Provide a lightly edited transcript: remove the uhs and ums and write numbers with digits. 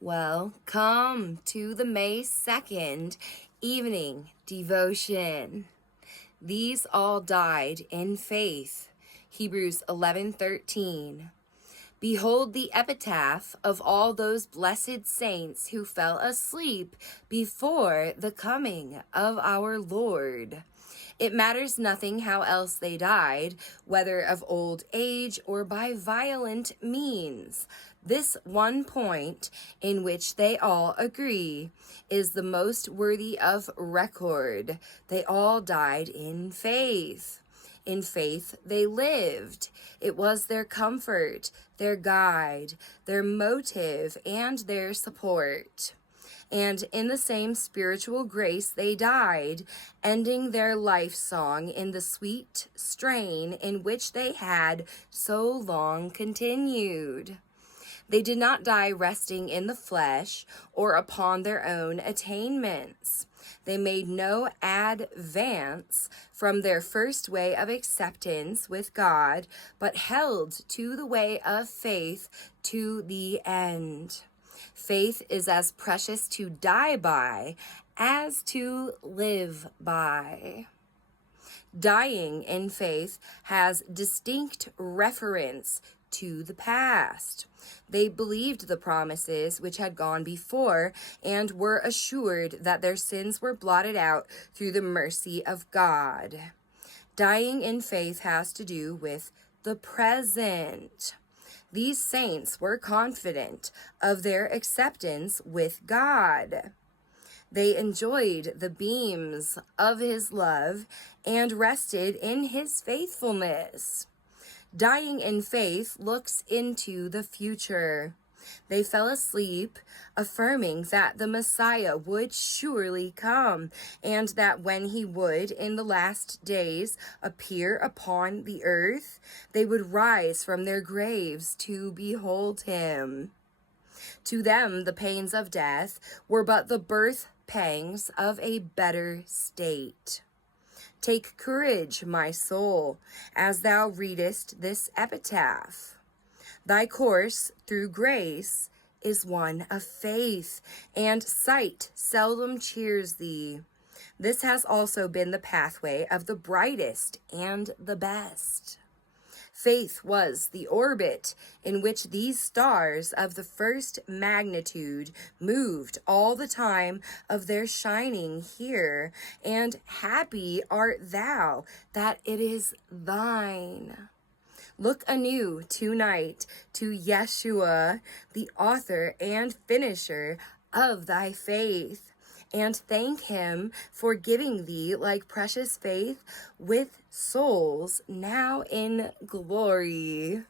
Well, come to the May 2nd evening devotion. These all died in faith. Hebrews 11:13. Behold the epitaph of all those blessed saints who fell asleep before the coming of our Lord. It matters nothing how else they died, whether of old age or by violent means. This one point in which they all agree is the most worthy of record. They all died in faith. In faith they lived. It was their comfort, their guide, their motive, and their support. And in the same spiritual grace they died, ending their life song in the sweet strain in which they had so long continued. They did not die resting in the flesh or upon their own attainments. They made no advance from their first way of acceptance with God, but held to the way of faith to the end. Faith is as precious to die by as to live by. Dying in faith has distinct reference to the past. They believed the promises which had gone before and were assured that their sins were blotted out through the mercy of God. Dying in faith has to do with the present. These saints were confident of their acceptance with God. They enjoyed the beams of his love and rested in his faithfulness. Dying in faith looks into the future. They fell asleep, affirming that the Messiah would surely come, and that when he would, in the last days, appear upon the earth, they would rise from their graves to behold him. To them, the pains of death were but the birth pangs of a better state. Take courage, my soul, as thou readest this epitaph. Thy course through grace is one of faith, and sight seldom cheers thee. This has also been the pathway of the brightest and the best. Faith was the orbit in which these stars of the first magnitude moved all the time of their shining here, and happy art thou that it is thine. Look anew tonight to Yeshua, the author and finisher of thy faith, and thank him for giving thee like precious faith with souls now in glory.